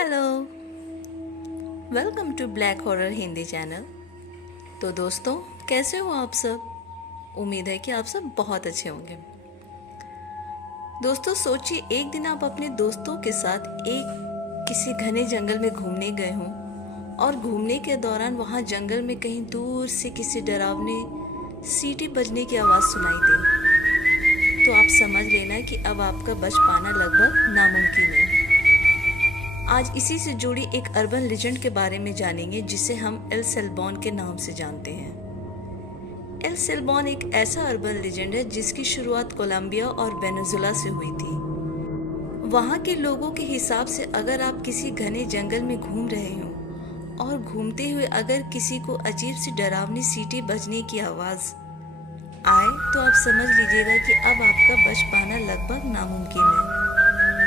Hello, welcome to black horror Hindi channel. तो दोस्तों, कैसे हो आप सब? उम्मीद है कि आप सब बहुत अच्छे होंगे। दोस्तों, सोचिए एक दिन आप अपने दोस्तों के साथ किसी घने जंगल में घूमने गए हों और घूमने के दौरान वहाँ जंगल में कहीं दूर से किसी डरावने सीटी बजने की आवाज़ सुनाई दे। तो आप समझ लेना कि अब आपका बच पाना लगभग नामुमकिन है। आज इसी से जुड़ी एक अर्बन लेजेंड के बारे में जानेंगे जिसे हम एल सेल्बॉन के नाम से जानते हैं। एल सेल्बॉन एक ऐसा अर्बन लेजेंड है जिसकी शुरुआत कोलंबिया और वेनेजुला से हुई थी। वहाँ के लोगों के हिसाब से अगर आप किसी घने जंगल में घूम रहे हो और घूमते हुए अगर किसी को अजीब सी डरावनी सीटी बजने की आवाज़ आए तो आप समझ लीजिएगा कि अब आपका बच पाना लगभग नामुमकिन है,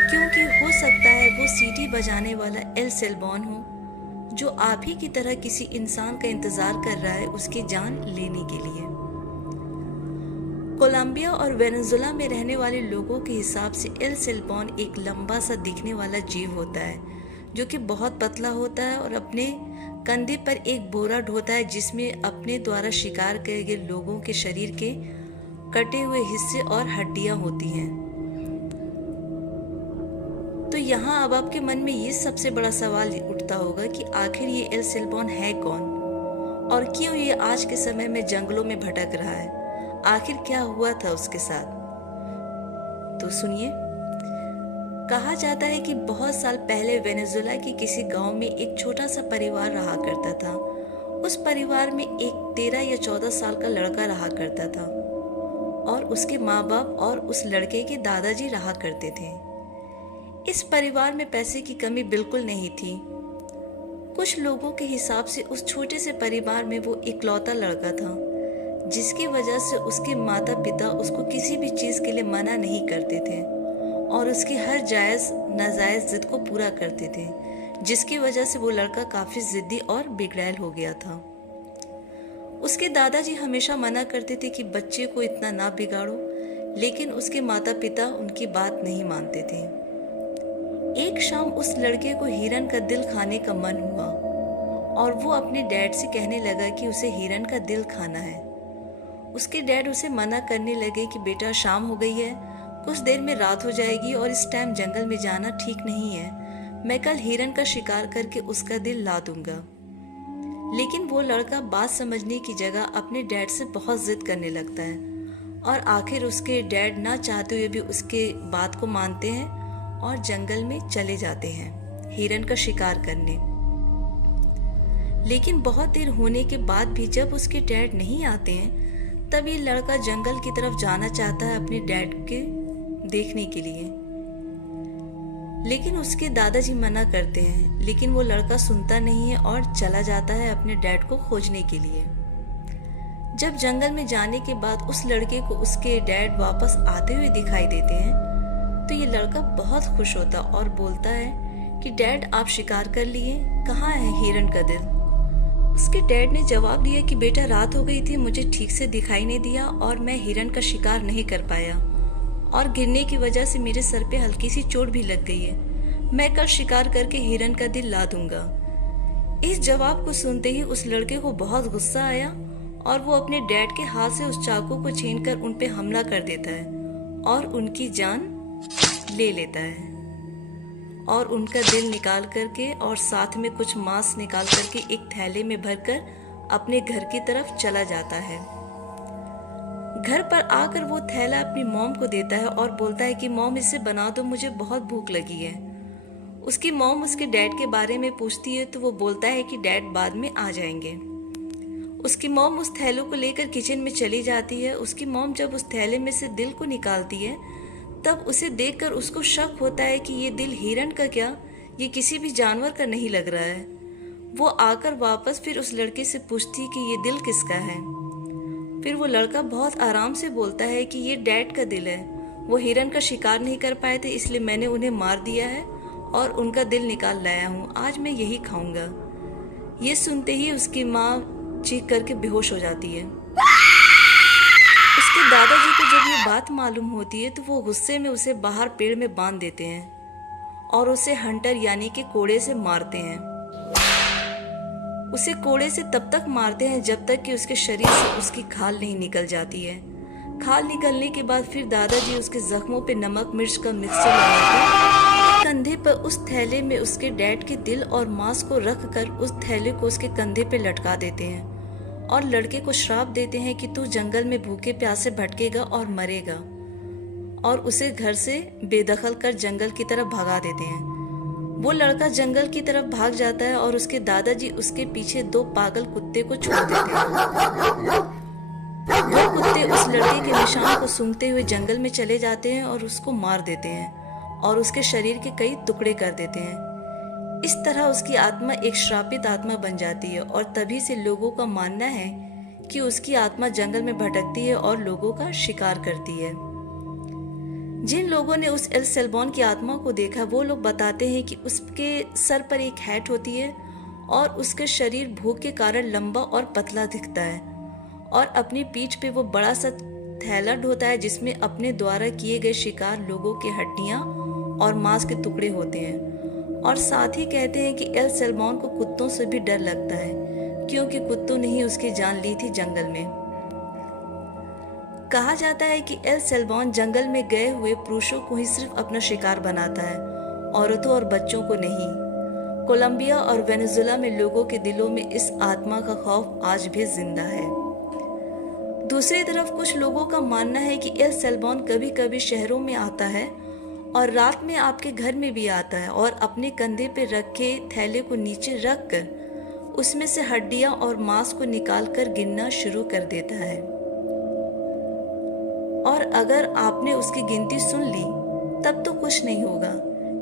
क्योंकि हो सकता है वो सीटी बजाने वाला एल सेल्बॉन हो जो आप ही की तरह किसी इंसान का इंतजार कर रहा है उसकी जान लेने के लिए। कोलंबिया और वेनेजुला में रहने वाले लोगों के हिसाब से एल सेल्बॉन एक लंबा सा दिखने वाला जीव होता है जो कि बहुत पतला होता है और अपने कंधे पर एक बोरा ढोता है जिसमें अपने द्वारा शिकार किए गए लोगों के शरीर के कटे हुए हिस्से और हड्डियां होती हैं। तो यहाँ अब आपके मन में ये सबसे बड़ा सवाल उठता होगा कि आखिर ये एल सेल्बॉन है कौन और क्यों ये आज के समय में जंगलों में भटक रहा है? आखिर क्या हुआ था उसके साथ? तो सुनिए, कहा जाता है कि बहुत साल पहले वेनेजुला के किसी गांव में एक छोटा सा परिवार रहा करता था। उस परिवार में एक 13 या 14 साल का लड़का रहा करता था और उसके माँ बाप और उस लड़के के दादाजी रहा करते थे। इस परिवार में पैसे की कमी बिल्कुल नहीं थी। कुछ लोगों के हिसाब से उस छोटे से परिवार में वो इकलौता लड़का था, जिसकी वजह से उसके माता पिता उसको किसी भी चीज़ के लिए मना नहीं करते थे और उसकी हर जायज़ नाजायज़ जिद को पूरा करते थे, जिसकी वजह से वो लड़का काफ़ी ज़िद्दी और बिगड़ैल हो गया था। उसके दादाजी हमेशा मना करते थे कि बच्चे को इतना ना बिगाड़ो, लेकिन उसके माता पिता उनकी बात नहीं मानते थे। एक शाम उस लड़के को हिरन का दिल खाने का मन हुआ और वो अपने डैड से कहने लगा कि उसे हिरन का दिल खाना है। उसके डैड उसे मना करने लगे कि बेटा, शाम हो गई है, कुछ देर में रात हो जाएगी और इस टाइम जंगल में जाना ठीक नहीं है। मैं कल हिरन का शिकार करके उसका दिल ला दूंगा। लेकिन वो लड़का बात समझने की जगह अपने डैड से बहुत जिद करने लगता है और आखिर उसके डैड ना चाहते हुए भी उसके बात को मानते हैं और जंगल में चले जाते हैं हिरन का शिकार करने। लेकिन बहुत देर होने के बाद भी जब उसके डैड नहीं आते हैं तब ये लड़का जंगल की तरफ जाना चाहता है अपने डैड के देखने के लिए। लेकिन उसके दादाजी मना करते हैं, लेकिन वो लड़का सुनता नहीं है और चला जाता है अपने डैड को खोजने के लिए। जब जंगल में जाने के बाद उस लड़के को उसके डैड वापस आते हुए दिखाई देते हैं तो ये लड़का बहुत खुश होता और बोलता है कि डैड, आप शिकार कर लिए, कहाँ है हिरन का दिल? उसके डैड ने जवाब दिया कि बेटा, रात हो गई थी, मुझे ठीक से दिखाई नहीं दिया और मैं हिरन का शिकार नहीं कर पाया और गिरने की वजह से मेरे सर पे हल्की सी चोट भी लग गई है। मैं कल शिकार करके हिरन का दिल ला दूंगा। इस जवाब को सुनते ही उस लड़के को बहुत गुस्सा आया और वो अपने डैड के हाथ से उस चाकू को छीनकर उन पे हमला कर देता है और उनकी जान ले लेता है और उनका दिल निकाल करके और साथ में कुछ मांस निकाल करके एक थैले में भरकर अपने घर की तरफ चला जाता है। घर पर आकर वो थैला अपनी मॉम को देता है और बोलता है कि मॉम, इसे बना दो, मुझे बहुत भूख लगी है। उसकी मॉम उसके डैड के बारे में पूछती है तो वो बोलता है कि डैड बाद में आ जाएंगे। उसकी मॉम उस थैलों को लेकर किचन में चली जाती है। उसकी मॉम जब उस थैले में से दिल को निकालती है तब उसे देखकर उसको शक होता है कि ये दिल हिरन का क्या, ये किसी भी जानवर का नहीं लग रहा है। वो आकर वापस फिर उस लड़के से पूछती है कि ये दिल किसका है। फिर वो लड़का बहुत आराम से बोलता है कि ये डैड का दिल है, वो हिरन का शिकार नहीं कर पाए थे इसलिए मैंने उन्हें मार दिया है और उनका दिल निकाल लाया हूँ, आज मैं यही खाऊंगा। ये सुनते ही उसकी माँ चीख करके बेहोश हो जाती है। उसके दादाजी को जब ये बात मालूम होती है तो वो गुस्से में उसे बाहर पेड़ में बांध देते हैं और उसे हंटर यानी कि कोड़े से मारते हैं। उसे कोड़े से तब तक मारते हैं जब तक कि उसके शरीर से उसकी खाल नहीं निकल जाती है। खाल निकलने के बाद फिर दादाजी उसके जख्मों पे नमक मिर्च का मिक्सचर लगाकर कंधे पर उस थैले में उसके डैड के दिल और मांस को रख कर उस थैले को उसके कंधे पे लटका देते हैं और लड़के को श्राप देते हैं कि तू जंगल में भूखे प्यासे भटकेगा और मरेगा, और उसे घर से बेदखल कर जंगल की तरफ भगा देते हैं। वो लड़का जंगल की तरफ भाग जाता है और उसके दादाजी उसके पीछे 2 पागल कुत्ते को छोड़ देते हैं। वो कुत्ते उस लड़के के निशान को सूंघते हुए जंगल में चले जाते हैं और उसको मार देते हैं और उसके शरीर के कई टुकड़े कर देते हैं। इस तरह उसकी आत्मा एक श्रापित आत्मा बन जाती है और तभी से लोगों का मानना है कि उसकी आत्मा जंगल में भटकती है और लोगों का शिकार करती है। जिन लोगों ने उस एल सेल्बॉन की आत्मा को देखा वो लोग बताते हैं कि उसके सर पर एक हैट होती है और उसके शरीर भूख के कारण लंबा और पतला दिखता है और अपनी पीठ पे वो बड़ा सा थैला ढोता है जिसमें अपने द्वारा किए गए शिकार लोगों के हड्डियां और मांस के टुकड़े होते हैं। और साथ ही कहते हैं कि एल सेल्बॉन को कुत्तों से भी डर लगता है क्योंकि कुत्तों ने ही उसकी जान ली थी जंगल में। कहा जाता है कि एल सेल्बॉन जंगल में गए हुए पुरुषों को ही सिर्फ अपना शिकार बनाता है, औरतों और बच्चों को नहीं। कोलंबिया और वेनेजुएला में लोगों के दिलों में इस आत्मा का खौफ आज भी जिंदा है। दूसरी तरफ कुछ लोगों का मानना है कि एल सेल्बॉन कभी कभी शहरों में आता है और रात में आपके घर में भी आता है और अपने कंधे पे रखे थैले को नीचे रख कर उसमें से हड्डियां और मांस को निकाल कर गिनना शुरू कर देता है। और अगर आपने उसकी गिनती सुन ली तब तो कुछ नहीं होगा,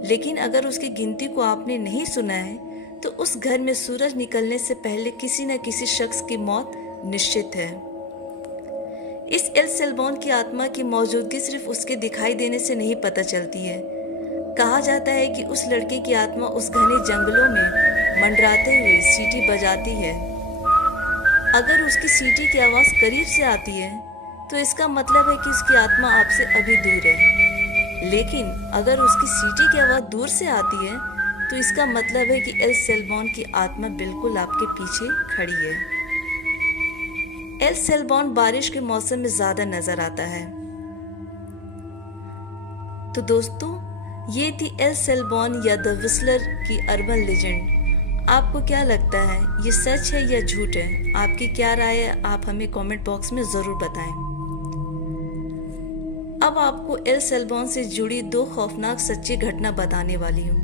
लेकिन अगर उसकी गिनती को आपने नहीं सुना है तो उस घर में सूरज निकलने से पहले किसी न किसी शख्स की मौत निश्चित है। इस एल सेल्बॉन की आत्मा की मौजूदगी सिर्फ उसके दिखाई देने से नहीं पता चलती है। कहा जाता है कि उस लड़के की आत्मा उस घने जंगलों में मंडराते हुए सीटी बजाती है। अगर उसकी सीटी की आवाज़ करीब से आती है तो इसका मतलब है कि उसकी आत्मा आपसे अभी दूर है, लेकिन अगर उसकी सीटी की आवाज़ दूर से आती है तो इसका मतलब है कि एल सेल्बॉन की आत्मा बिल्कुल आपके पीछे खड़ी है। एल सेल्बॉन बारिश के मौसम में ज्यादा नजर आता है। तो दोस्तों, ये थी एल सेल्बॉन या द विस्लर की अर्बन लेजेंड। आपको क्या लगता है, ये सच है या झूठ है? आपकी क्या राय है? आप हमें कमेंट बॉक्स में जरूर बताएं। अब आपको एल सेल्बॉन से जुड़ी 2 खौफनाक सच्ची घटना बताने वाली हूँ।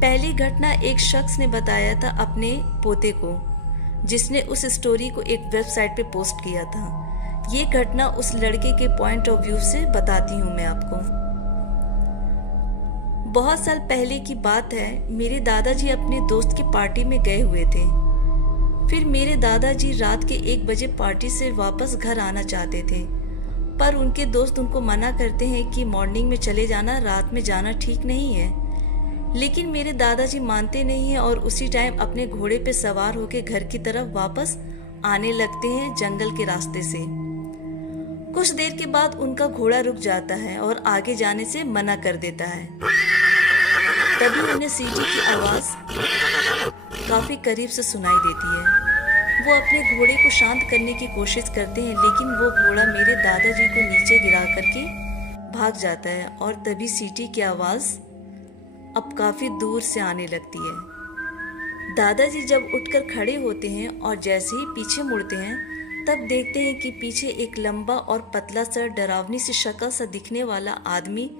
पहली घटना एक शख्स ने बताया था अपने पोते को, जिसने उस स्टोरी को एक वेबसाइट पे पोस्ट किया था। ये घटना उस लड़के के पॉइंट ऑफ व्यू से बताती हूँ मैं आपको। बहुत साल पहले की बात है, मेरे दादाजी अपने दोस्त की पार्टी में गए हुए थे। फिर मेरे दादाजी रात के 1 बजे पार्टी से वापस घर आना चाहते थे, पर उनके दोस्त उनको मना करते हैं कि मॉर्निंग में चले जाना, रात में जाना ठीक नहीं है। लेकिन मेरे दादाजी मानते नहीं हैं और उसी टाइम अपने घोड़े पे सवार होकर घर की तरफ वापस आने लगते हैं जंगल के रास्ते से। कुछ देर के बाद उनका घोड़ा रुक जाता है और आगे जाने से मना कर देता है। तभी उन्हें सीटी की आवाज काफी करीब से सुनाई देती है। वो अपने घोड़े को शांत करने की कोशिश करते हैं, लेकिन वो घोड़ा मेरे दादाजी को नीचे गिरा करके भाग जाता है और तभी सीटी की आवाज अब काफी दूर से आने लगती है। दादाजी जब उठकर खड़े होते हैं और जैसे ही पीछे मुड़ते हैं तब देखते हैं कि पीछे एक लंबा और पतला सा डरावनी सी शक्ल सा दिखने वाला आदमी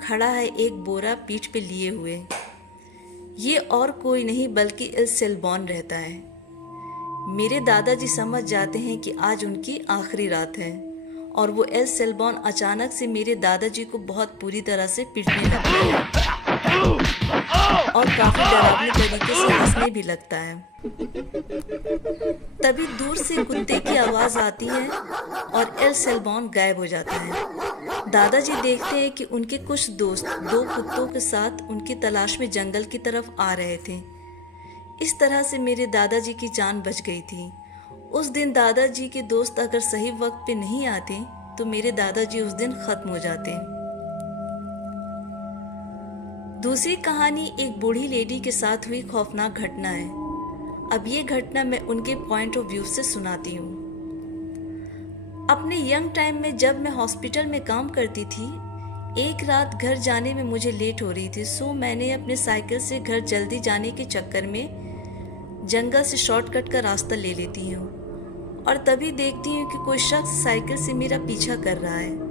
खड़ा है, एक बोरा पीठ पे लिए हुए। ये और कोई नहीं बल्कि एल सेल्बॉन रहता है। मेरे दादाजी समझ जाते हैं कि आज उनकी आखिरी रात है और वो एल सेल्बॉन अचानक से मेरे दादाजी को बहुत बुरी तरह से पीटने लगता है और काफी डरावने तरीके से हंसने भी लगता है। तभी दूर से कुत्ते की आवाज आती है और एल सेल्बॉन गायब हो जाता है। दादाजी देखते हैं कि उनके कुछ दोस्त 2 कुत्तों के साथ उनकी तलाश में जंगल की तरफ आ रहे थे। इस तरह से मेरे दादाजी की जान बच गई थी। उस दिन दादाजी के दोस्त अगर सही वक्त पे नहीं आते तो मेरे दादाजी उस दिन खत्म हो जाते। दूसरी कहानी एक बूढ़ी लेडी के साथ हुई खौफनाक घटना है। अब ये घटना मैं उनके पॉइंट ऑफ व्यू से सुनाती हूँ। अपने यंग टाइम में जब मैं हॉस्पिटल में काम करती थी, एक रात घर जाने में मुझे लेट हो रही थी, सो मैंने अपने साइकिल से घर जल्दी जाने के चक्कर में जंगल से शॉर्टकट का रास्ता ले लेती हूँ और तभी देखती हूँ कि कोई शख्स साइकिल से मेरा पीछा कर रहा है।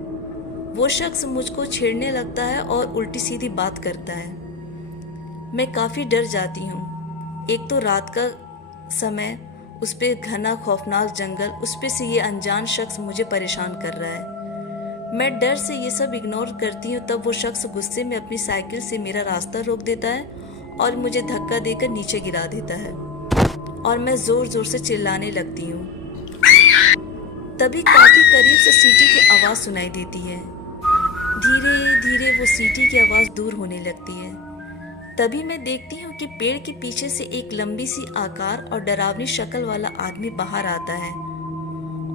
वो शख्स मुझको छेड़ने लगता है और उल्टी सीधी बात करता है। मैं काफ़ी डर जाती हूँ। एक तो रात का समय, उस पे घना खौफनाक जंगल, उस पे से ये अनजान शख्स मुझे परेशान कर रहा है। मैं डर से ये सब इग्नोर करती हूँ। तब वो शख्स गुस्से में अपनी साइकिल से मेरा रास्ता रोक देता है और मुझे धक्का देकर नीचे गिरा देता है और मैं ज़ोर ज़ोर से चिल्लाने लगती हूँ। तभी काफ़ी करीब से सीटी की आवाज़ सुनाई देती है। धीरे धीरे वो सीटी की आवाज़ दूर होने लगती है। तभी मैं देखती हूँ कि पेड़ के पीछे से एक लंबी सी आकार और डरावनी शक्ल वाला आदमी बाहर आता है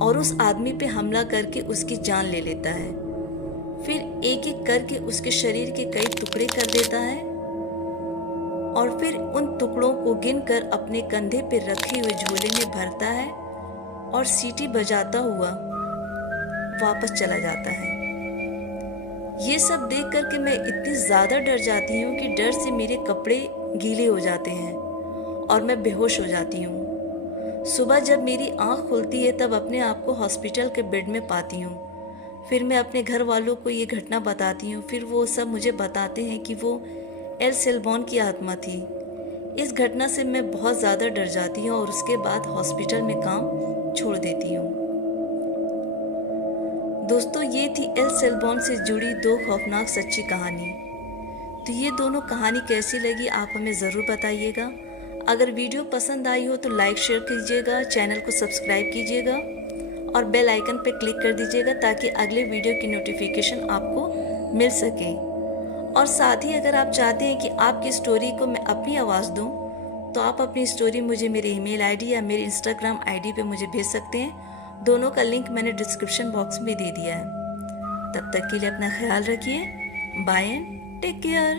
और उस आदमी पे हमला करके उसकी जान ले लेता है। फिर एक एक करके उसके शरीर के कई टुकड़े कर देता है और फिर उन टुकड़ों को गिनकर अपने कंधे पे रखे हुए झोले में भरता है और सीटी बजाता हुआ वापस चला जाता है। ये सब देख करके मैं इतनी ज़्यादा डर जाती हूँ कि डर से मेरे कपड़े गीले हो जाते हैं और मैं बेहोश हो जाती हूँ। सुबह जब मेरी आँख खुलती है तब अपने आप को हॉस्पिटल के बेड में पाती हूँ। फिर मैं अपने घर वालों को ये घटना बताती हूँ। फिर वो सब मुझे बताते हैं कि वो एल सेल्बॉन की आत्मा थी। इस घटना से मैं बहुत ज़्यादा डर जाती हूँ और उसके बाद हॉस्पिटल में काम छोड़ देती हूँ। दोस्तों, ये थी एल सेल्बॉन से जुड़ी दो खौफनाक सच्ची कहानी। तो ये दोनों कहानी कैसी लगी आप हमें ज़रूर बताइएगा। अगर वीडियो पसंद आई हो तो लाइक शेयर कीजिएगा, चैनल को सब्सक्राइब कीजिएगा और बेल आइकन पर क्लिक कर दीजिएगा ताकि अगले वीडियो की नोटिफिकेशन आपको मिल सके। और साथ ही अगर आप चाहते हैं कि आपकी स्टोरी को मैं अपनी आवाज़ दूँ तो आप अपनी स्टोरी मुझे मेरे ईमेल आईडी या मेरे इंस्टाग्राम आईडी पे मुझे भेज सकते हैं। दोनों का लिंक मैंने डिस्क्रिप्शन बॉक्स में दे दिया है। तब तक के लिए अपना ख्याल रखिए। Bye and take care.